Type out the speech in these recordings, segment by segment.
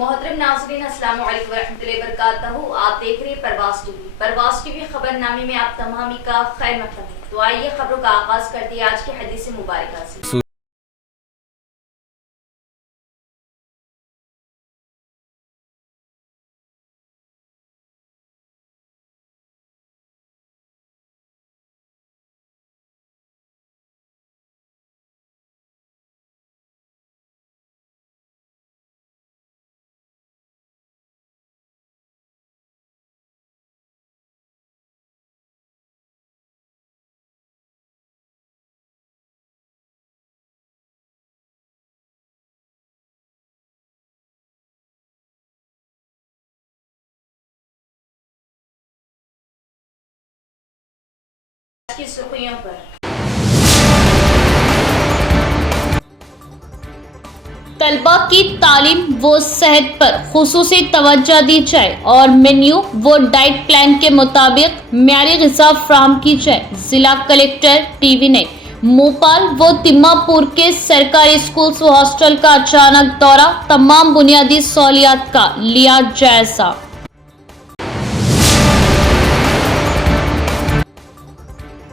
मोहतरम नाज़रीन, अस्सलाम वालेकुम रहमतुल्लाहि व बरकातहू। आप देख रहे हैं परवाज़ टीवी खबरनामे में आप तमामी का खैर मक़दम है। तो आइए खबरों का आगाज करते हैं आज की हदीस मुबारक से। की सुर्खियों पर तलबा की तालीम व सेहत पर खुसूसी तवज्जो दी जाए और मेन्यू व डाइट प्लान के मुताबिक म्यारी ग़िज़ा फ्राहम की जाए। जिला कलेक्टर टीवी ने मोपाल व तिम्मापुर के सरकारी स्कूल्स व हॉस्टल का अचानक दौरा, तमाम बुनियादी सहूलियात का लिया जायजा।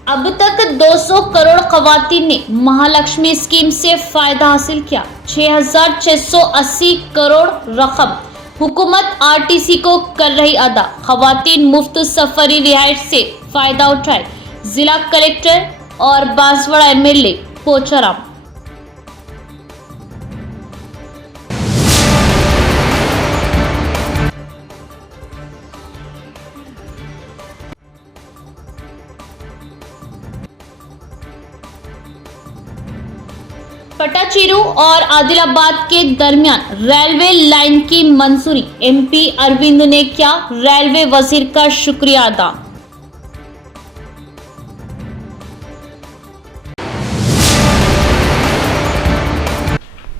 अब तक 200 करोड़ खवातीन ने महालक्ष्मी स्कीम से फायदा हासिल किया। 6,680 करोड़ रकम हुकूमत आरटीसी को कर रही अदा। खवातीन मुफ्त सफरी रिहायश से फायदा उठाए। जिला कलेक्टर और बांसवाड़ा एमएलए पोचाराम। पटाचीरू और आदिलाबाद के दरमियान रेलवे लाइन की मंजूरी, एमपी अरविंद ने किया रेलवे वजीर का शुक्रिया अदा।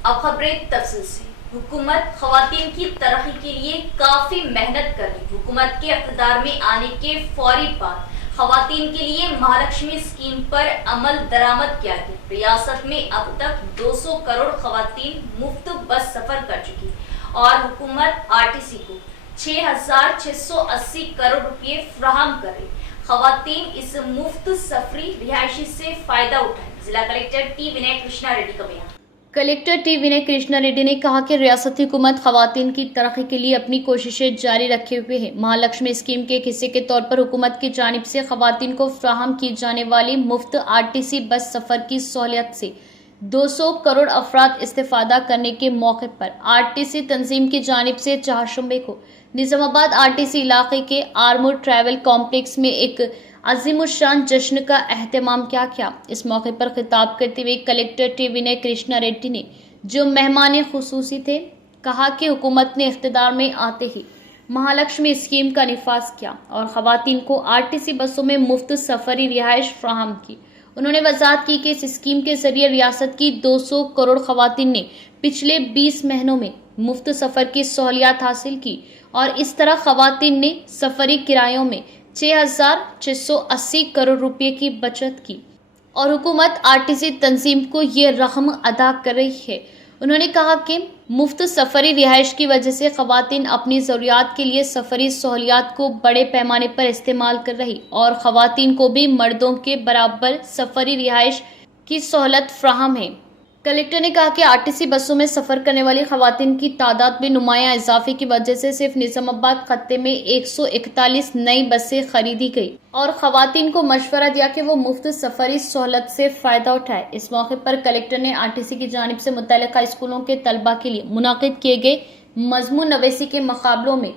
अब खबरें तफसील से। हुकूमत खवातीन की तरक्की के लिए काफी मेहनत कर रही। हुकूमत के इक़्तिदार में आने के फौरी बाद खवातीन के लिए महालक्ष्मी स्कीम पर अमल दरामद किया गया। रियासत में अब तक 200 करोड़ खवातीन मुफ्त बस सफर कर चुकी और हुकूमत आरटीसी को 6,680 करोड़ रुपए फ्राहम कर रही। खवातीन इस मुफ्त सफरी रिहायशी से फायदा उठाए। जिला कलेक्टर टी विनय कृष्णा रेड्डी का बयान। कलेक्टर टी विनय कृष्णा रेड्डी ने कहा कि रियासती हुकूमत खवातीन की तरक्की के लिए अपनी कोशिशें जारी रखे हुए है। महालक्ष्मी स्कीम के एक हिस्से के तौर पर हुकूमत की जानिब से खवातीन को फ्राहम की जाने वाली मुफ्त आरटीसी बस सफर की सहूलियत से 200 करोड़ अफराद इस्तेफादा करने के मौके पर आरटीसी तंजीम की जानिब से चारशंबे को निजामाबाद आरटीसी इलाके के आर्मूर ट्रैवल कॉम्प्लेक्स में एक अजीमुशान जश्न का एहतमाम किया। इस मौके पर खिताब करते हुए कलेक्टर टी विनय कृष्णा रेड्डी ने, जो मेहमान खुसूसी थे, कहा कि हुकूमत ने इख्तिदार में आते ही महालक्ष्मी स्कीम का निफाज किया और खवातीन को आरटीसी बसों में मुफ्त सफरी रिहाइश फ्राहम की। उन्होंने वजाहत की कि इस स्कीम के जरिए रियासत की 200 करोड़ खवातीन ने पिछले 20 महीनों में मुफ्त सफर की सहूलियात हासिल की और इस तरह खवातीन ने सफरी किरायों में 6,680 करोड़ रुपए की बचत की और हुकूमत आरटीसी तंजीम को ये रकम अदा कर रही है। उन्होंने कहा कि मुफ्त सफरी रिहाइश की वजह से खवातीन अपनी ज़रूरियात के लिए सफरी सहूलियात को बड़े पैमाने पर इस्तेमाल कर रही और खवातीन को भी मर्दों के बराबर सफरी रिहाइश की सहूलत फ्राहम है। कलेक्टर ने कहा कि आरटीसी बसों में सफर करने वाली खवातीन की तादाद में नुमाया इजाफे की वजह से सिर्फ निजामाबाद खत्ते में 141 नई बसें खरीदी गई और खवातीन को मशवरा दिया कि वो मुफ्त सफरी सहूलत से फायदा उठाए। इस मौके पर कलेक्टर ने आरटीसी की जानिब से मुतल्लिका स्कूलों के तलबा के लिए मुनाकिद किए गए मजमून नवेसी के मुकाबलों में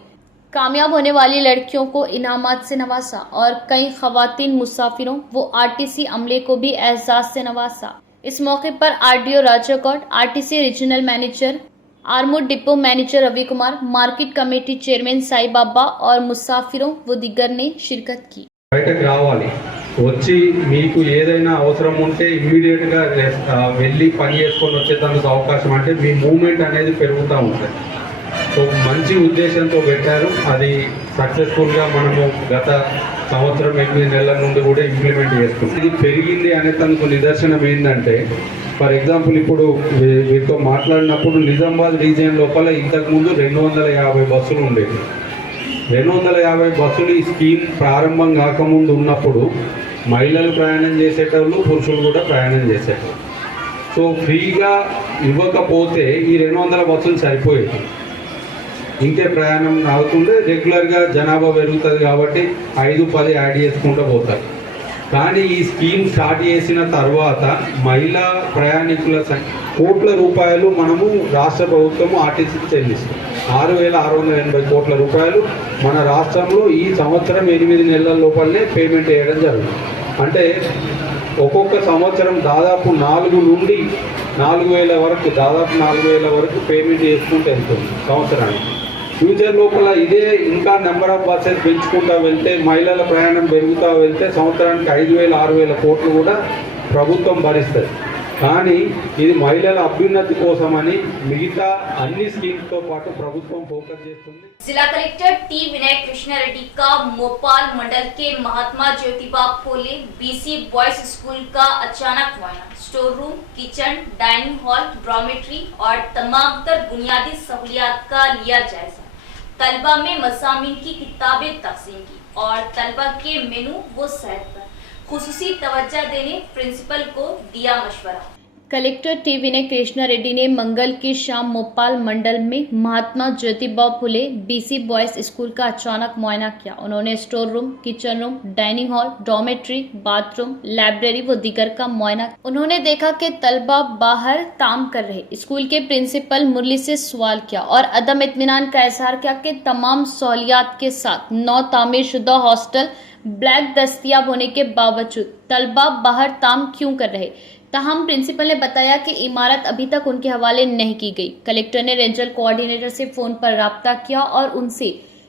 कामयाब होने वाली लड़कियों को इनामात से नवाजा और कई खवातीन मुसाफिरों व आरटीसी अमले को भी एजाज से नवाजा। इस मौके पर RDO Rajakot, RTC regional manager, Armoor depot manager Ravi Kumar, market committee chairman Sai Baba और मुसाफिरों व दिगर ने शिरकत की। బయటకు రావాలి, వచ్చి మీకు ఏదైనా అవసరం ఉంటే ఇమ్మీడియట్గా వెళ్ళి పని చేసుకొని వచ్చేందుకు అవకాశం, అంటే మీ మూవ్మెంట్ అనేది పెరుగుతూ ఉంటుంది. సో మంచి ఉద్దేశంతో పెట్టారు, అది సక్సెస్ఫుల్గా మనము గత సంవత్సరం 8 నెలల నుండి కూడా ఇంప్లిమెంట్ చేస్తున్నాం. ఇది పెరిగింది అనేందుకు నిదర్శనం ఏంటంటే ఫర్ ఎగ్జాంపుల్ ఇప్పుడు వీటితో మాట్లాడినప్పుడు నిజామాబాద్ రీజియన్ లోపల ఇంతకుముందు 250 బస్సులు ఉండేవి. 250 బస్సులు ఈ స్కీమ్ ప్రారంభం కాకముందు ఉన్నప్పుడు మహిళలు ప్రయాణం చేసేటోళ్ళు, పురుషులు కూడా ప్రయాణం చేసేటోళ్ళు. సో ఫ్రీగా ఇవ్వకపోతే ఈ 200 బస్సులు సరిపోయేది. ఇంకే ప్రయాణం అవుతుంటే రెగ్యులర్గా జనాభా పెరుగుతుంది కాబట్టి 5-10 యాడ్ చేసుకుంటూ పోతారు. కానీ ఈ స్కీమ్ స్టార్ట్ చేసిన తర్వాత మహిళా ప్రయాణికుల కోట్ల రూపాయలు మనము రాష్ట్ర ప్రభుత్వము ఆర్టీసీకి చెల్లిస్తాం. 6,680 కోట్ల రూపాయలు మన రాష్ట్రంలో ఈ సంవత్సరం 8 నెలల లోపలనే పేమెంట్ చేయడం జరుగుతుంది. అంటే ఒక్కొక్క సంవత్సరం దాదాపు 4 నుండి 4,000 వరకు, దాదాపు 4,000 వరకు పేమెంట్ చేసుకుంటూ వెళ్తుంది సంవత్సరానికి. ఫ్యూచర్ లోపల ఇదే ఇంకా నెంబర్ ఆఫ్ బస్సెస్ పెంచుకుంటూ వెళ్తే, మహిళల ప్రయాణం పెరుగుతూ వెళ్తే సంవత్సరానికి 5,000-6,000 కోట్లు కూడా ప్రభుత్వం భరిస్తుంది. కానీ ఇది మహిళల అభ్యున్నతి కోసమని మిగతా అన్ని స్కీమ్స్ తో పాటు ప్రభుత్వం ఫోకస్ చేస్తుంది. जिला कलेक्टर टी विनय कृष्णा रेड्डी का मोपाल मंडल के Mahatma Jyotiba Phule BC boys school का अचानक मुआयना, store room, kitchen, dining hall, dormitory और तमाम तर बुनियादी सहूलियात का लिया जायजा। तलबा में मज़ामीन की किताबें तक़सीम की और तलबा के मेनू व सेहत पर खुसूसी तवज्जो देने प्रिंसिपल को दिया मशवरा। कलेक्टर टी विनय कृष्णा रेड्डी ने मंगल की शाम मोपाल मंडल में Mahatma Jyotiba Phule BC boys school का अचानक मुआयना किया। उन्होंने store room, kitchen room, dining hall, dormitory, bathroom, library व दीगर का मुआयना। उन्होंने देखा कि तलबा बाहर ताम कर रहे। स्कूल के प्रिंसिपल मुरली से सवाल किया और अदम इत्मीनान का इजहार किया कि तमाम सहूलियात के साथ 9 तामीर शुदा हॉस्टल ब्लैक दस्तियाब होने के बावजूद तलबा बाहर ताम क्यों कर रहे। ताहम प्रिंसिपल ने बताया कि इमारत अभी तक उनके हवाले नहीं की गई। कलेक्टर ने रेंजर कोऑर्डिनेटर से फ़ोन पर राब्ता किया और उनसे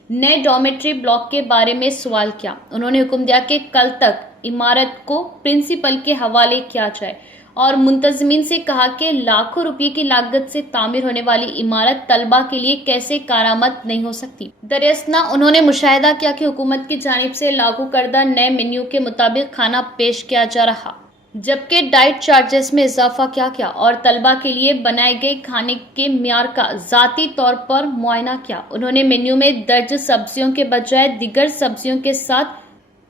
नए डॉर्मेट्री ब्लॉक के बारे में सवाल किया। उन्होंने हुक्म दिया कि कल तक इमारत को प्रिंसिपल के हवाले किया जाए और मुंतजमीन से कहा कि लाखों रुपये की लागत से तामीर होने वाली इमारत तलबा के लिए कैसे कारामद नहीं हो सकती। दरियासना उन्होंने मुशाहिदा किया कि हुकूमत की जानिब से लागू करदा नए मेन्यू के मुताबिक खाना पेश किया जा रहा, जबकि डाइट चार्जेस में इजाफा किया और तलबा के लिए बनाए गए खाने के म्यार का ज़ाती तौर पर मुआयना किया। उन्होंने मेन्यू में दर्ज सब्जियों के बजाय दिगर सब्जियों के साथ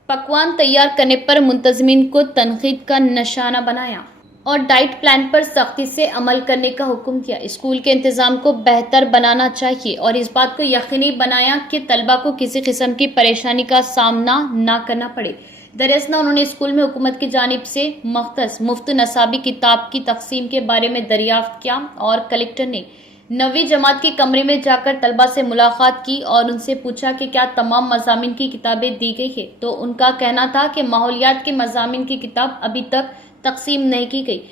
पकवान तैयार करने पर मुंतजमीन को तनकीद का निशाना बनाया और डाइट प्लान पर सख्ती से अमल करने का हुक्म दिया। स्कूल के इंतज़ाम को बेहतर बनाना चाहिए और इस बात को यकीनी बनाया कि तलबा को किसी किस्म की परेशानी का सामना ना करना पड़े। दरअसल उन्होंने स्कूल में हुकूमत की जानिब से मख्तस मुफ्त नसाबी किताब की तकसीम के बारे में दरियाफ्त किया और कलेक्टर ने 9वीं जमात के कमरे में जाकर तलबा से मुलाकात की और उनसे पूछा कि क्या तमाम मज़ामीन की किताबें दी गई है। तो उनका कहना था कि माहौलियात के मज़ामीन की किताब अभी तक तकसीम नहीं की गई।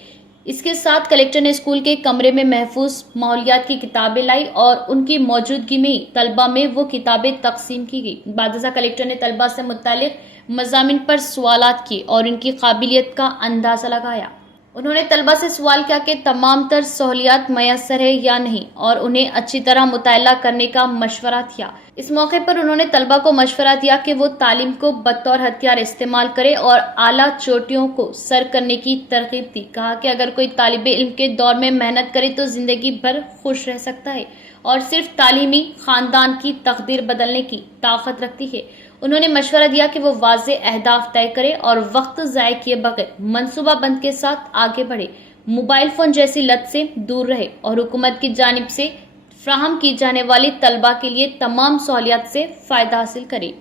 इसके साथ कलेक्टर ने स्कूल के कमरे में महफूज माहौलियात की किताबें लाई और उनकी मौजूदगी में तलबा में वो किताबें तकसीम की गई। बादशाह कलेक्टर ने तलबा से मुतालिक मज़ामीन पर सवालात किए और इनकी काबिलियत का अंदाज़ा लगाया। उन्होंने तलबा से सवाल किया कि तमाम तर सहूलियात मैसर है या नहीं और उन्हें अच्छी तरह मुताला करने का मशवरा दिया। इस मौके पर उन्होंने तलबा को मशवरा दिया कि वो तालीम को बतौर हथियार इस्तेमाल करे और आला चोटियों को सर करने की तरगीब दी। कहा कि अगर कोई तालिब इल्म के दौर में मेहनत करे तो ज़िंदगी भर खुश रह सकता है और सिर्फ तालीमी ख़ानदान की तकदीर बदलने की ताकत रखती है। उन्होंने मशवरा दिया कि वो वाज़े अहदाफ तय करे और वक्त ज़ाय किए बगैर मनसूबा बंद के साथ आगे बढ़े, मोबाइल फ़ोन जैसी लत से दूर रहे और हुकूमत की जानिब से फ्राहम की जाने वाली तलबा के लिए तमाम सहूलियात से फ़ायदा हासिल करे।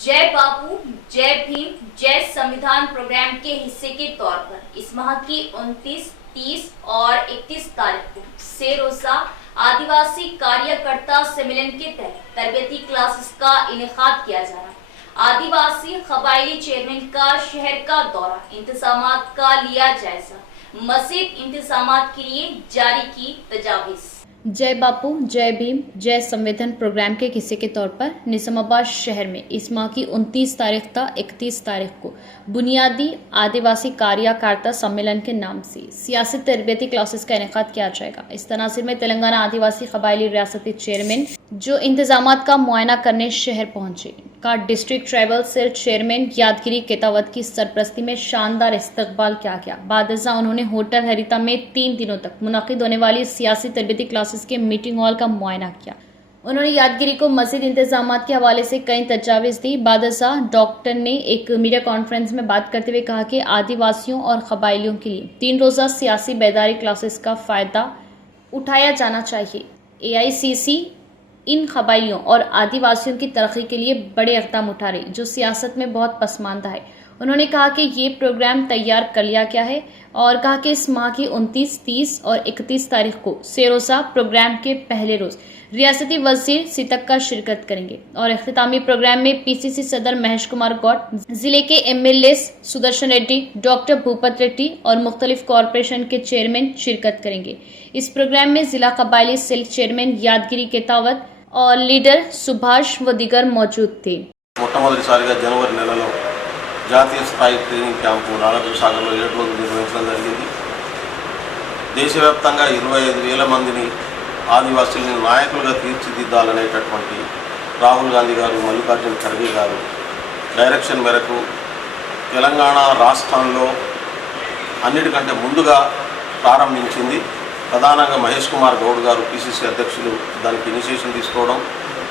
जय बापू जय भीम जय संविधान प्रोग्राम के हिस्से के तौर पर इस माह की 29, 30 और 31 तारीख को से रोज़ा आदिवासी कार्यकर्ता सम्मेलन के तहत तरबियती क्लासेस का इनेकाद किया जा रहा है। आदिवासी कबायली चेयरमैन का शहर का दौरा, इंतजामात का लिया जायजा, मज़ीद इंतजामात के लिए जारी की तजावीज़। जय बापू जय भीम जय संविधान प्रोग्राम के हिस्से के तौर पर निजामाबाद शहर में इस माह की 29 तारीख था 31 तारीख को बुनियादी आदिवासी कार्यकर्ता सम्मेलन के नाम से सियासी तरबियती क्लासेस का इनेकाद किया जाएगा। इस तनासिर में तेलंगाना आदिवासी कबायली रियासती चेयरमैन जो इंतजामात का मुआयना करने शहर पहुंचे, का डिस्ट्रिक्ट ट्राइबल सेल चेयरमैन यादगिरी केतावत की सरपरस्ती में शानदार इस्तकबाल किया गया। बादशाह उन्होंने होटल हरिता में 3 दिनों तक मुनाकिद होने वाली सियासी तरबियती क्लासेस के मीटिंग हॉल का मुआयना किया। उन्होंने यादगिरी को मजीद इंतजाम के हवाले से कई तजावीज़ दी। बादशाह डॉक्टर ने एक मीडिया कॉन्फ्रेंस में बात करते हुए कहा कि आदिवासियों और कबाइलियों के लिए 3 रोज़ा सियासी बेदारी क्लासेस का फ़ायदा उठाया जाना चाहिए। AICC इन कबाइलियों और आदिवासियों की तरक्की के लिए बड़े इक़दाम उठा रही, जो सियासत में बहुत पसमानदा है। उन्होंने कहा कि ये प्रोग्राम तैयार कर लिया गया है और कहा कि इस माह की 29, 30 और 31 तारीख को सेरोसा प्रोग्राम के पहले रोज़ रियासती वजीर सीतक्का शिरकत करेंगे और इख्तितामी प्रोग्राम में PCC सदर महेश कुमार गौड़, जिले के MLAs सुदर्शन रेड्डी, डॉक्टर भूपत रेड्डी और मुख्तलिफ कॉरपोरेशन के चेयरमैन शिरकत करेंगे। इस प्रोग्राम में जिला कबायली सेल चेयरमैन यादगिरी केतावत और लीडर सुभाष व दिगर मौजूद थे। మొట్టమొదటిసారిగా జనవరి నెలలో జాతీయ స్థాయి ట్రైనింగ్ క్యాంపు నాగార్జునసాగర్లో 7 రోజులు నిర్వహించడం జరిగింది। దేశవ్యాప్తంగా 25,000 మందిని ఆదివాసీలని నాయకులుగా తీర్చిదిద్దాలనేటటువంటి రాహుల్ గాంధీ గారు, మల్లికార్జున ఖర్గే గారు డైరెక్షన్ మేరకు తెలంగాణ రాష్ట్రంలో అన్నిటికంటే ముందుగా ప్రారంభించింది। ప్రధానంగా మహేష్ కుమార్ గౌడ్ గారు PCC అధ్యక్షులు దానికి ఇనిషియేషన్ తీసుకోవడం,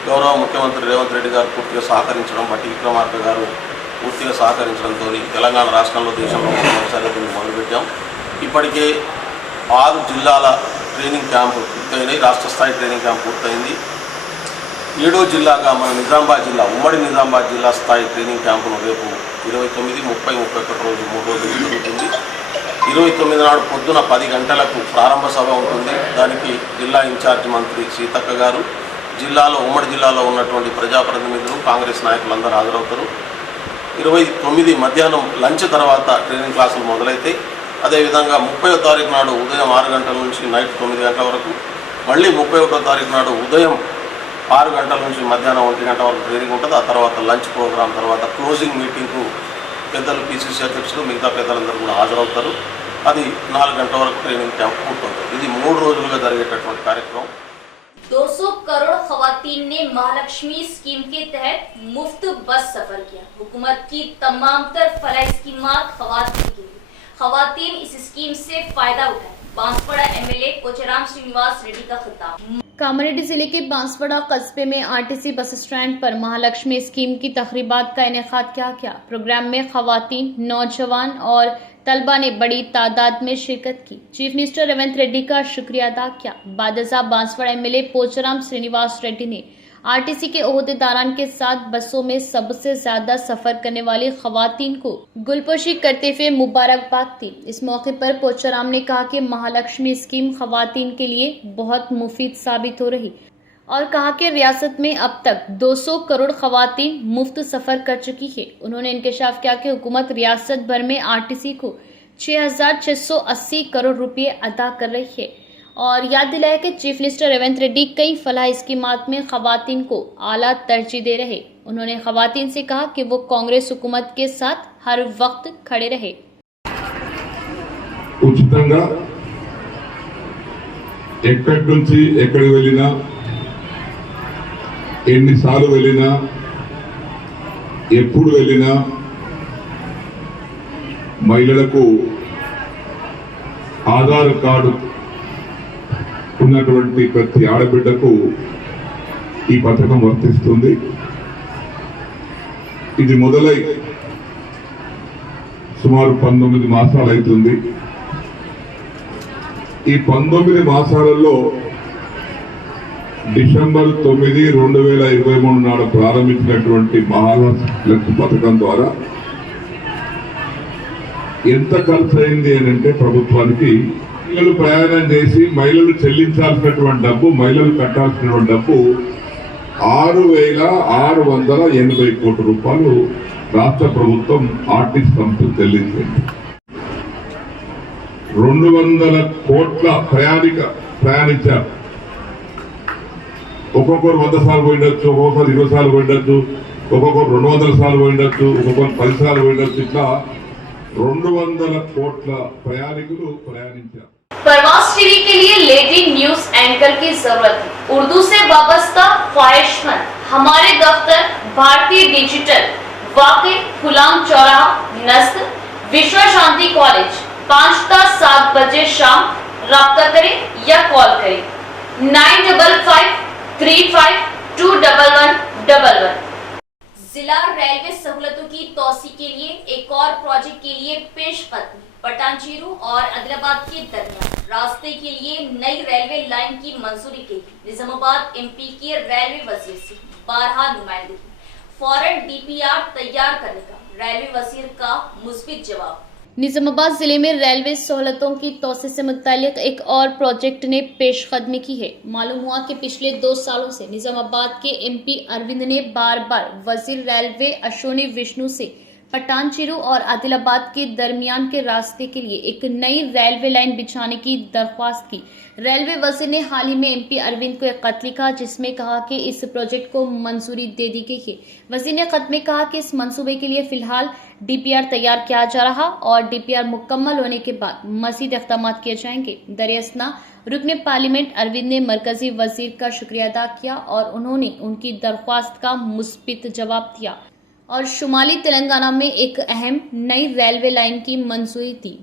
గౌరవ ముఖ్యమంత్రి రేవంత్ రెడ్డి గారు పూర్తిగా సహకరించడం, బట్టి విక్రమార్క గారు పూర్తిగా సహకరించడంతో తెలంగాణ రాష్ట్రంలో దేశంలో మొదటిసారి దీన్ని మొదలుపెట్టాం। ఇప్పటికే 6 జిల్లాల ట్రైనింగ్ క్యాంపు పూర్తయినాయి, రాష్ట్ర స్థాయి ట్రైనింగ్ క్యాంప్ పూర్తయింది। 7వ జిల్లాగా మన నిజామాబాద్ జిల్లా, ఉమ్మడి నిజామాబాద్ జిల్లా స్థాయి ట్రైనింగ్ క్యాంపును రేపు 29, 30, 31 రోజు 3 రోజులు జరుగుతుంది। 29 నాడు పొద్దున 10 గంటలకు ప్రారంభ సభ ఉంటుంది। దానికి జిల్లా ఇన్ఛార్జ్ మంత్రి సీతక్క గారు, ఉమ్మడి జిల్లాలో ఉన్నటువంటి ప్రజాప్రతినిధులు, కాంగ్రెస్ నాయకులందరూ హాజరవుతారు। 29 మధ్యాహ్నం లంచ్ తర్వాత ట్రైనింగ్ క్లాసులు మొదలైతాయి। అదేవిధంగా 30వ తారీఖు నాడు ఉదయం 6 గంటల నుంచి నైట్ 9 గంటల వరకు, మళ్ళీ 31వ తారీఖు నాడు ఉదయం 6 గంటల నుంచి మధ్యాహ్నం 1 గంట వరకు ట్రైనింగ్ ఉంటుంది। ఆ తర్వాత లంచ్ ప్రోగ్రాం తర్వాత క్లోజింగ్ మీటింగ్కు పెద్దలు PCC అధ్యక్షులు మిగతా పెద్దలందరూ కూడా హాజరవుతారు। అది 4 గంటల వరకు ట్రైనింగ్ క్యాంప్ పూర్తవుతుంది। ఇది 3 రోజులుగా జరిగేటటువంటి కార్యక్రమం। 200 करोड़ खवातीन ने महालक्ष्मी स्कीम के तहत मुफ्त बस सफर किया। हुकूमत की तमाम तर फलाह स्कीमात खवातीन के लिए, खवातीन इस स्कीम से फायदा उठाए। बांसवाड़ा MLA कोचराम श्रीनिवास रेड्डी का खिताब। कामारेड्डी जिले के बांसवाड़ा कस्बे में RTC बस स्टैंड पर महालक्ष्मी स्कीम की तकरीबात का इनेकाद किया गया। प्रोग्राम में खवातीन, नौजवान और तलबा ने बड़ी तादाद में शिरकत की। चीफ मिनिस्टर रेवंत रेड्डी का शुक्रिया अदा किया। बादशाह बांसवाड़ा MLA पोचराम श्रीनिवास रेड्डी ने RTC के ओहदेदारान के साथ बसों में सबसे ज्यादा सफर करने वाली खवातीन को गुलपोशी करते हुए मुबारकबाद दी। इस मौके पर पोचराम ने कहा कि महालक्ष्मी स्कीम खवातीन के लिए बहुत मुफीद साबित हो रही और कहा कि रियासत में अब तक 200 करोड़ खवातीन मुफ्त सफर कर चुकी है। उन्होंने इंकशाफ किया कि हुकूमत रियासत भर में RTC को 6,680 करोड़ रुपये अदा कर रही है और याद दिलाया कि चीफ मिनिस्टर रेवंत रेड्डी कई फलाह स्कीमात में खवातीन को आला तरजीह दे रहे। उन्होंने खवातीन से कहा कि वो कांग्रेस हुकूमत के साथ हर वक्त खड़े रहे। ఉచితంగా ఎక్కడి నుంచి ఎక్కడికి వెళ్ళినా, ఎన్నిసార్లు వెళ్ళినా, ఎప్పుడు వెళ్ళినా మహిళలకు ఆధార్ కార్డు ఉన్నటువంటి ప్రతి ఆడబిడ్డకు ఈ పథకం వర్తిస్తుంది। ఇది మొదలై సుమారు 19 మాసాలు అవుతుంది। ఈ 19 మాసాలలో డిసెంబర్ 9, 2023 నాడు ప్రారంభించినటువంటి మహాలక్ష్మి పథకం ద్వారా ఎంత ఖర్చు అయింది అని అంటే ప్రభుత్వానికి మహిళలు ప్రయాణం చేసి మహిళలు చెల్లించాల్సినటువంటి డబ్బు, మహిళలు కట్టాల్సినటువంటి డబ్బు 6,680 కోట్ల రూపాయలు రాష్ట్ర ప్రభుత్వం RTC సంస్థకు చెల్లించింది। 200 కోట్ల ప్రయాణించారు। ఒక్కొక్కరు 100 సార్లు పోయిండొచ్చు, ఒక్కొక్కరు 20 సార్లు పోయిండొచ్చు, ఒక్కొక్కరు 200 సార్లు పోయిండొచ్చు, ఒక్కొక్కరు 10 సార్లు పోయిండొచ్చు। ఇట్లా 200 కోట్ల ప్రయాణికులు ప్రయాణించారు। प्रवास टीवी के लिए लेडी न्यूज एंकर की जरूरत है। उर्दू से वाबस्ता ख्वाहिशमंद हमारे दफ्तर भारतीय डिजिटल वाकई गुलाम चौराहा नस्ल विश्व शांति कॉलेज 5 ता 7 बजे शाम राब्ता करें या कॉल करें 9553521111। जिला रेलवे सहूलतों की तौसी के लिए एक और प्रोजेक्ट के लिए पेशकदमी। पटानचेरू और आदिलाबाद के दरमियान रास्ते के लिए नई रेलवे लाइन की मंजूरी के लिए निजामाबाद एमपी के रेलवे वजीर से 12 नुमाइंदगी। फौरन डीपीआर तैयार करने का रेलवे वजीर का मुस्बित जवाब। निजामाबाद जिले में रेलवे सहूलतों की तोसी से मुतालिक एक और प्रोजेक्ट ने पेशकदमी की है। मालूम हुआ कि पिछले 2 सालों से निजामाबाद के एमपी अरविंद ने बार बार वजीर रेलवे अश्विनी विष्णु से पटानचेरू और आदिलाबाद के दरमियान के रास्ते के लिए एक नई रेलवे लाइन बिछाने की दरख्वास्त की। रेलवे वजीर ने हाल ही में एमपी अरविंद को एक खत लिखा जिसमें कहा कि इस प्रोजेक्ट को मंजूरी दे दी गई है। वजीर ने खत में कहा कि इस मंसूबे के लिए फिलहाल डीपीआर तैयार किया जा रहा और डीपीआर मुकम्मल होने के बाद मजीद इक़दाम किए जाएंगे। दरियासना रुकने पार्लियामेंट अरविंद ने मरकजी वजीर का शुक्रिया अदा किया और उन्होंने उनकी दरख्वास्त का मुस्बित जवाब दिया और शुमाली तेलंगाना में एक अहम नई रेलवे लाइन की मंजूरी दी।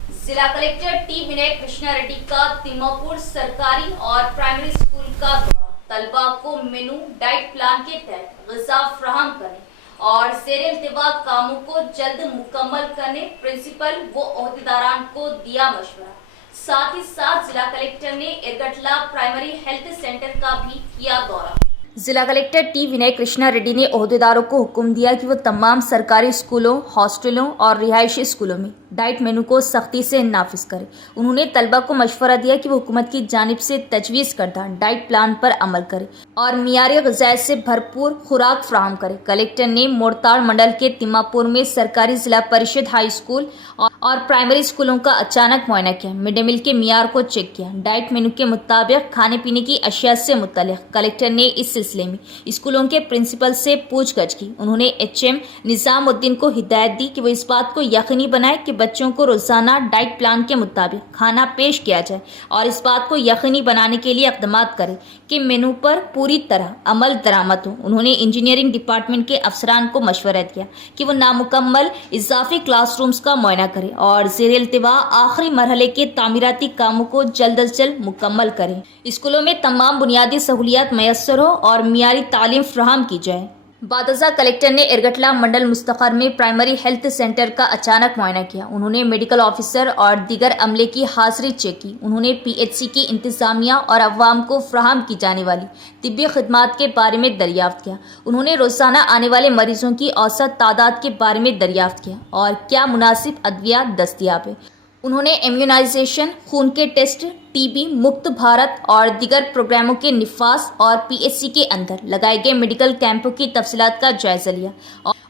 जिला कलेक्टर टी विनय कृष्णा रेड्डी का तिम्मापुर सरकारी और प्राइमरी स्कूल का दौरा। तलबा को मेनू डाइट प्लान के तहत ग़िज़ा फराहम करने और ज़ेर इल्तिवा कामों को जल्द मुकम्मल करने प्रिंसिपल व ओहदेदारान को दिया मशवरा। साथ ही साथ जिला कलेक्टर ने इरगटला प्राइमरी हेल्थ सेंटर का भी किया दौरा। जिला कलेक्टर टी विनय कृष्णा रेड्डी ने ओहदेदारों को हुक्म दिया कि वो तमाम सरकारी स्कूलों, हॉस्टलों और रिहायशी स्कूलों में डाइट मेनू को सख्ती से नाफिज करें। उन्होंने तलबा को मशवरा दिया कि वो हुकूमत की जानिब से तजवीज़ करदा डाइट प्लान पर अमल करें और मियारी ग़िज़ा से भरपूर खुराक फराहम करें। कलेक्टर ने मोड़ताड़ मंडल के तिम्मापुर में सरकारी जिला परिषद हाई स्कूल और प्राइमरी स्कूलों का अचानक मुआयना किया। मिड डे मील के मियार को चेक किया। डाइट मेनू के मुताबिक खाने पीने की अशिया से मुतल्लिक़ कलेक्टर ने इस सिलसिले में स्कूलों के प्रिंसिपल से पूछताछ की। उन्होंने HM निज़ामुद्दीन को हिदायत दी कि वो इस बात को यकीनी बनाए कि बच्चों को रोजाना डाइट प्लान के मुताबिक खाना पेश किया जाए और इस बात को यकीनी बनाने के लिए इक़दाम करें कि मेनू पर पूरी तरह अमल दरामद हो। उन्होंने इंजीनियरिंग डिपार्टमेंट के अफसरान को मशवरा दिया कि वो नामुकम्मल इजाफी क्लासरूम्स का मुआयना करें और ज़ेर इल्तिवा आखिरी मरहले के तामीराती कामों को जल्द अज जल्द मुकम्मल करें। स्कूलों में तमाम बुनियादी सहूलियात मैसर हो और मियारी तालीम फराहम की जाए। बादजा कलेक्टर ने इरगटला मंडल मुस्तक़र में प्राइमरी हेल्थ सेंटर का अचानक मुआयना किया। उन्होंने मेडिकल ऑफिसर और दीगर अमले की हाजिरी चेक की। उन्होंने PHC की इंतज़ामिया और अवाम को फराहम की जाने वाली तिब्बी खिदमात के बारे में दरियाफ्त किया। उन्होंने रोज़ाना आने वाले मरीजों की औसत तादाद के बारे में दरियाफ्त किया और क्या मुनासिब अद्विया दस्तियाब है। उन्होंने इम्यूनाइजेशन, खून के टेस्ट, TB मुक्त भारत और दीगर प्रोग्रामों के निफाज और PHC के अंदर लगाए गए मेडिकल कैंपों की तफसीलात का जायजा लिया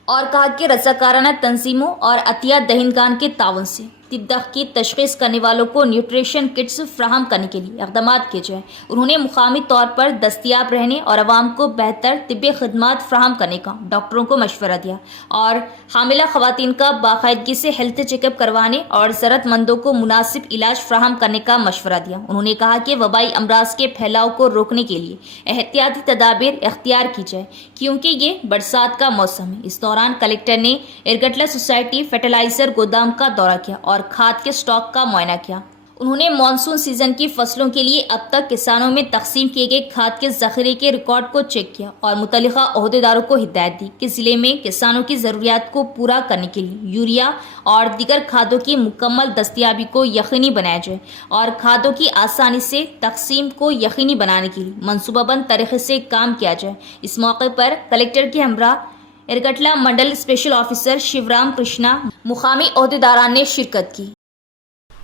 और कहा कि रज़ाकाराना तंजीमों और अतिया दहिंदगान के ताउन से तिब्बत की तशख़ीस करने वालों को न्यूट्रिशन किट्स फ्राहम करने के लिए इक़दाम किए जाए। उन्होंने मुकामी तौर पर दस्तियाब रहने और आवाम को बेहतर तिब्बी खदमात फ्राहम करने का डॉक्टरों को मशवरा दिया और हामिला ख़वातीन का बाकायदगी से हेल्थ चेकअप करवाने और ज़रूरतमंदों को मुनासिब इलाज फ्राहम करने का मशवरा दिया। उन्होंने कहा कि वबाई अमराज के फैलाव को रोकने के लिए एहतियाती तदाबीर इख्तियार की जाए क्योंकि ये बरसात का मौसम है। इस दौरान कलेक्टर ने इरगटला सोसाइटी फर्टिलाइज़र गोदाम का दौरा किया और खाद के स्टॉक का मुआयना किया। उन्होंने मानसून सीजन की फसलों के लिए अब तक किसानों में तकसीम किए गए खाद के ज़ख़ीरे के रिकॉर्ड को चेक किया और मुतल्लिक़ा ओहदेदारों को हिदायत दी कि ज़िले में किसानों की ज़रूरियात को पूरा करने के लिए यूरिया और दीगर खादों की मुकम्मल दस्तियाबी को यकीनी बनाया जाए और खादों की आसानी से तकसीम को यकीनी बनाने के लिए मनसूबाबंद तरीक़े से काम किया जाए। इस मौके पर कलेक्टर के हमरा इरगटला मंडल स्पेशल ऑफिसर शिवराम कृष्णा मुकामी ओहदेदारान ने शिरकत की।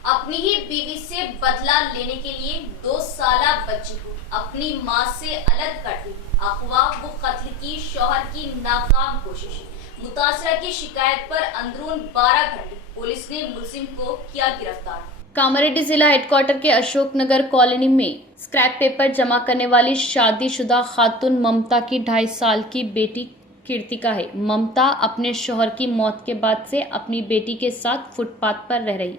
अपनी ही बीवी से बदला लेने के लिए 2 साला बच्ची को अपनी मां से अलग करते अगवा व कत्ल की शौहर की नाकाम कोशिश। मुतासरा की शिकायत पर अंदरून 12 घंटे पुलिस ने मुलजिम को किया गिरफ्तार। कामारेड्डी जिला हेडक्वार्टर के अशोकनगर कॉलोनी में स्क्रैप पेपर जमा करने वाली शादीशुदा खातून ममता की 2.5 साल की बेटी कीर्तिका है। ममता अपने शौहर की मौत के बाद से अपनी बेटी के साथ फुटपाथ पर रह रही।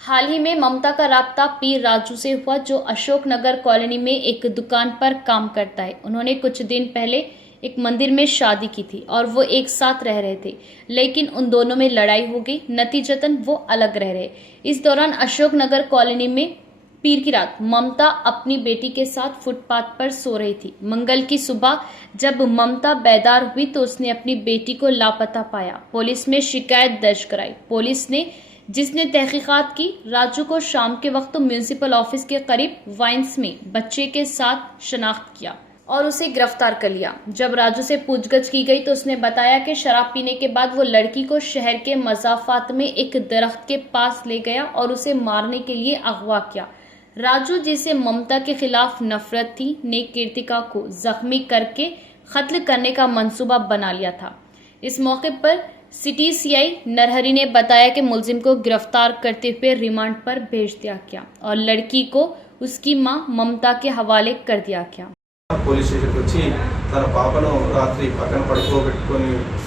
हाल ही में ममता का राब्ता पी राजू से हुआ जो अशोकनगर कॉलोनी में एक दुकान पर काम करता है। उन्होंने कुछ दिन पहले एक मंदिर में शादी की थी और वो एक साथ रह रहे थे, लेकिन उन दोनों में लड़ाई हो गई। नतीजतन वो अलग रह रहे। इस दौरान अशोकनगर कॉलोनी में पीर की रात ममता अपनी बेटी के साथ फुटपाथ पर सो रही थी। मंगल की सुबह जब ममता बेदार हुई तो उसने अपनी बेटी को लापता पाया। पुलिस में शिकायत दर्ज कराई। पुलिस ने जिसने तहकीकात की, राजू को शाम के वक्त म्यूनिसिपल ऑफिस के करीब वाइन्स में बच्चे के साथ शनाख्त किया और उसे गिरफ्तार कर लिया। जब राजू से पूछगछ की गई तो उसने बताया कि शराब पीने के बाद वो लड़की को शहर के मज़ाफात में एक दरख्त के पास ले गया और उसे मारने के लिए अगवा किया। राजू, जिसे ममता के खिलाफ नफरत थी, ने कीर्तिका को जख्मी करके कत्ल करने का मंसूबा बना लिया था। इस मौके पर सिटी सीआई नरहरी ने बताया कि मुलजिम को गिरफ्तार करते हुए रिमांड पर भेज दिया गया और लड़की को उसकी मां ममता के हवाले कर दिया गया। పోలీస్ స్టేషన్కి వచ్చి తన పాపను రాత్రి పక్కన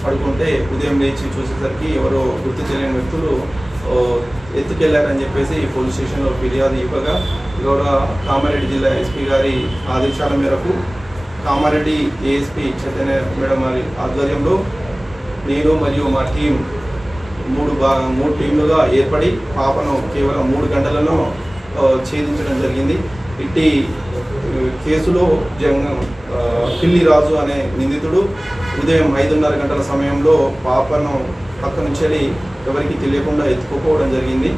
పడుకుంటే ఉదయం లేచి చూసేసరికి ఎవరో గుర్తు తెలియని వ్యక్తులు ఎత్తుకెళ్లారని చెప్పేసి పోలీస్ స్టేషన్లో ఫిర్యాదు ఇవ్వగా గౌరవ కామారెడ్డి జిల్లా ఎస్పీ గారి ఆదేశాల మేరకు కామారెడ్డి ఏఎస్పీ చైతన్య మేడం గారి ఆధ్వర్యంలో నేను మరియు మా టీం మూడు టీంలుగా ఏర్పడి పాపను కేవలం 3 గంటలలో ఛేదించడం జరిగింది। ఇట్టి కేసులో పిల్లి రాజు అనే నిందితుడు ఉదయం 5:30 గంటల సమయంలో పాపను పక్క నుంచి ఎవరికి తెలియకుండా ఎత్తుకుపోవడం జరిగింది।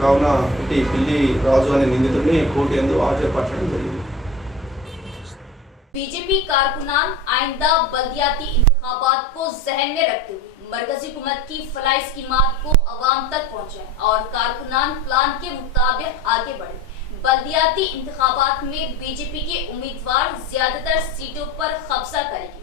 కావున ఇట్టి పిల్లి రాజు అనే నిందితుడిని కోర్టు యందు హాజరుపరచడం జరిగింది। बीजेपी कारकुनान आइंदा बल्दियाती इंतखाबात को जहन में रखते हुए मरकजी हुकूमत की फलाई स्कीमात को अवाम तक पहुंचाए और कारकुनान प्लान के मुताबिक आगे बढ़े। बल्दियाती इंतखाबात में बीजेपी के उम्मीदवार ज्यादातर सीटों पर कब्जा करेंगे।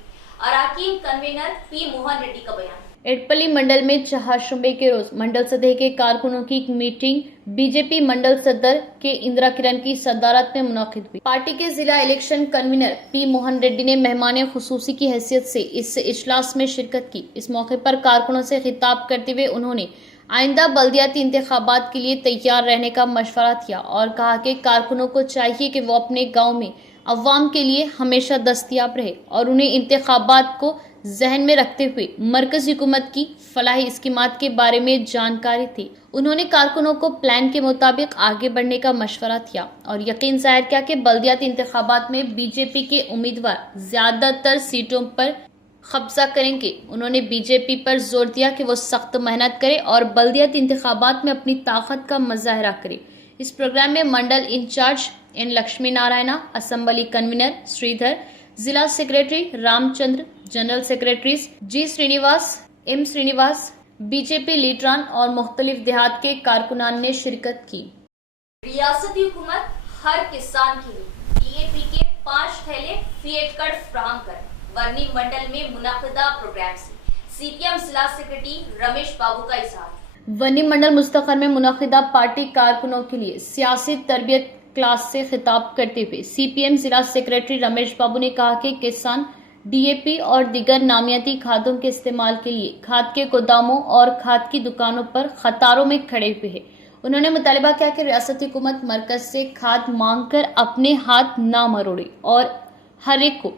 अराकीन कन्वीनर पी मोहन रेड्डी का बयान। एडपल्ली मंडल में चहारशंबे के रोज मंडल सदर के कारकुनों की एक मीटिंग बीजेपी मंडल सदर के इंदिरा किरण की सदारत में मुनाकिद हुई। पार्टी के जिला election convener P Mohan Reddy ने मेहमान खुसूसी की हैसियत से इस इजलास में शिरकत की। इस मौके पर कारकुनों से खिताब करते हुए उन्होंने आइंदा बल्दियाती इंतखाबात के लिए तैयार रहने का मशवरा किया और कहा कि कारकुनों को चाहिए कि वो अपने गाँव में अवाम के लिए हमेशा दस्तयाब रहे और उन्हें इंतखाबात को जहन में रखते हुए मरकजी हुकूमत की फलाही स्कीमात के बारे में जानकारी थी। उन्होंने कारकुनों को प्लान के मुताबिक आगे बढ़ने का मशवरा दिया और यकीन जाहिर किया कि बल्दियाती इंतखाबात में बीजेपी के उम्मीदवार ज्यादातर सीटों पर कब्जा करेंगे। उन्होंने बीजेपी पर जोर दिया कि वो सख्त मेहनत करे और बल्दियाती इंतखाबात में अपनी ताकत का मुजाहरा करे। इस प्रोग्राम में mandal in charge N Lakshmi Narayana, assembly convener Sridhar, जिला secretary Ramchandra, general secretaries G Srinivas, M Srinivas, BJP लीडरान और मुख्तलिफ देहात के कारकुनान ने शिरकत की। रियासती हुकूमत हर किसान के लिए DAP के 5 थैले फी एकड़ फराहम कर वर्नी मंडल में मुनाकिदा प्रोग्राम से CPM जिला सेक्रेटरी रमेश बाबू का इजहार। वर्नी मंडल मुस्तकर में मुनाकिदा पार्टी कारकुनों के लिए सियासी तरबियत क्लास से खिताब करते हुए CPM जिला सेक्रेटरी रमेश बाबू ने कहा कि किसान DAP और दीगर नामियाती खादों के इस्तेमाल के लिए खाद के गोदामों और खाद की दुकानों पर कतारों में खड़े हुए हैं। उन्होंने मुतालिबा किया कि रियासती हुकूमत मरकज से खाद मांग कर अपने हाथ ना मरोड़े और हर एक को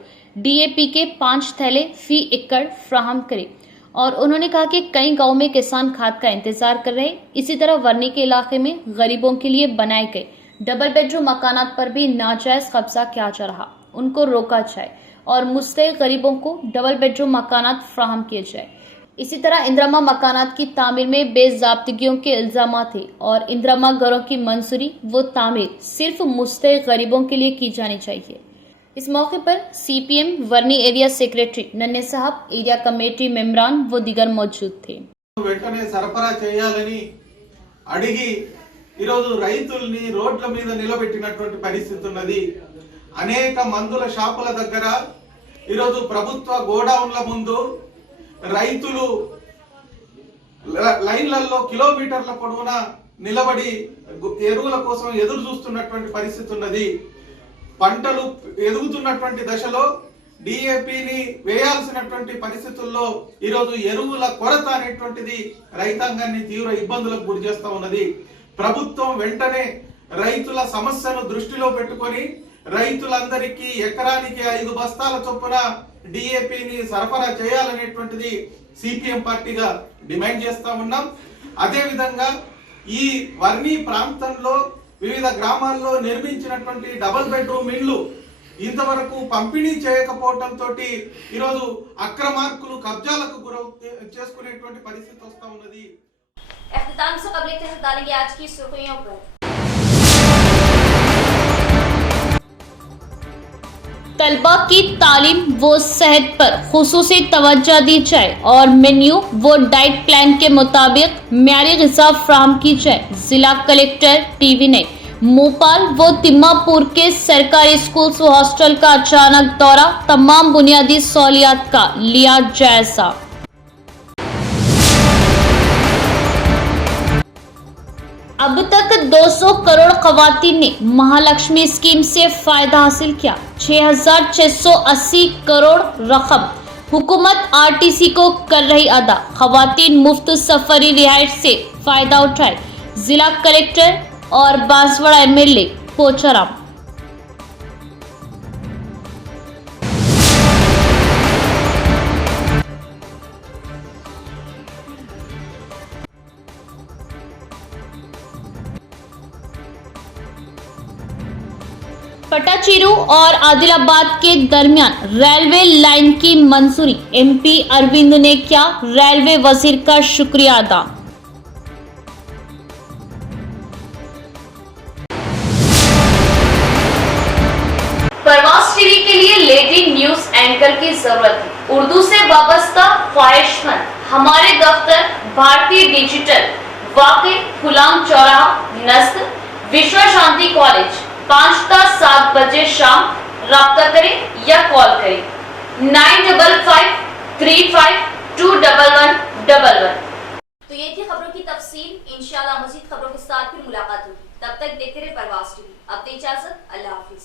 DAP के 5 थैले फी एकड़ फ्राहम करे। और उन्होंने कहा कि कई गाँव में किसान खाद का इंतजार कर रहे। इसी तरह वर्नी के इलाके में गरीबों के लिए बनाए गए डबल बेडरूम मकानात पर भी नाजायज कब्जा किया जा रहा, उनको रोका जाए और मुस्तहिक गरीबों को डबल बेडरूम मकानात फ्राहम किए जाए। इसी तरह इंदिरामा मकानात की तामीर में बेज़ाब्तगियों के इल्जाम थे और इंदिरामा घरों की मंजूरी व तामीर सिर्फ मुस्तहिक गरीबों के लिए की जानी चाहिए। इस मौके पर CPM वर्नी एरिया सेक्रेटरी नन्हे साहब, एरिया कमेटी मेंबरान व दीगर मौजूद थे। వెంటనే సరఫరా చేయాలని అడిగి ఈరోజు రైతుల్ని రోడ్ల మీద నిలబెట్టినటువంటి పరిస్థితి ఉన్నది। అనేక మందుల షాపుల దగ్గర ఈరోజు ప్రభుత్వ గోడౌన్ల ముందు రైతులు లైన్లలో కిలోమీటర్ల పొడవునా నిలబడి ఎరువుల కోసం ఎదురు చూస్తున్నటువంటి పరిస్థితి ఉన్నది। పంటలు ఎదుగుతున్నటువంటి దశలో DAPని వేయాల్సినటువంటి పరిస్థితుల్లో ఈరోజు ఎరువుల కొరత అనేటువంటిది రైతాంగాన్ని తీవ్ర ఇబ్బందులకు గురి చేస్తూ ఉన్నది। ప్రభుత్వం వెంటనే రైతుల సమస్యను దృష్టిలో పెట్టుకొని రైతులందరికీ ఎకరానికి 5 బస్తాల చొప్పున డిఏపిని సరఫరా చేయాలనేటువంటిది సిపిఎం పార్టీగా డిమాండ్ చేస్తా ఉన్నాం. అదే విధంగా ఈ వర్ణి ప్రాంతంలో వివిధ గ్రామాల్లో నిర్మించినటువంటి డబుల్ బెడ్రూమ్ ఇళ్లు ఇంతవరకు పంపిణీ చేయకపోవడంతో ఈరోజు అక్రమార్కులు కబ్జాలకు చేసుకునేటువంటి పరిస్థితి వస్తా ఉన్నది. इख्तिताम से कबल के साथ डालेंगे आज की सुर्खियों पर। तलबा की तालीम व सेहत पर खुसूसी तवज्जो दी जाए और मेन्यू व डाइट प्लान के मुताबिक म्यारी ग़िज़ा फ्राहम की जाए। जिला कलेक्टर टीवी ने मोपाल व तिम्मापुर के सरकारी स्कूल्स व हॉस्टल का अचानक दौरा, तमाम बुनियादी सहूलियात का लिया जायजा। अब तक 200 करोड़ खवातीन ने महालक्ष्मी स्कीम से फायदा हासिल किया। 6,680 करोड़ रकम हुकूमत आरटीसी को कर रही अदा। खवातीन मुफ्त सफरी रिहायश से फायदा उठाए। जिला कलेक्टर और बांसवाड़ा एमएलए पोचाराम। पटाचीरू और आदिलाबाद के दरमियान रेलवे लाइन की मंजूरी, एमपी अरविंद ने किया रेलवे वजीर का शुक्रिया अदा। परवास टीवी के लिए लेडी न्यूज एंकर की जरूरत है। उर्दू से वाबस्ता ख्वाहिशमंद हमारे दफ्तर भारतीय डिजिटल वाकई गुलाम चौराहा नस्द विश्व शांति कॉलेज 5 ता 7 बजे शाम राब्ता करें या कॉल करें 9553521111। तो ये थी खबरों की तफसील। इंशाल्लाह मज़ीद खबरों के साथ फिर मुलाकात होगी। तब तक देखते रहे परवास टीवी। अब इजाजत, अल्लाह हाफिज।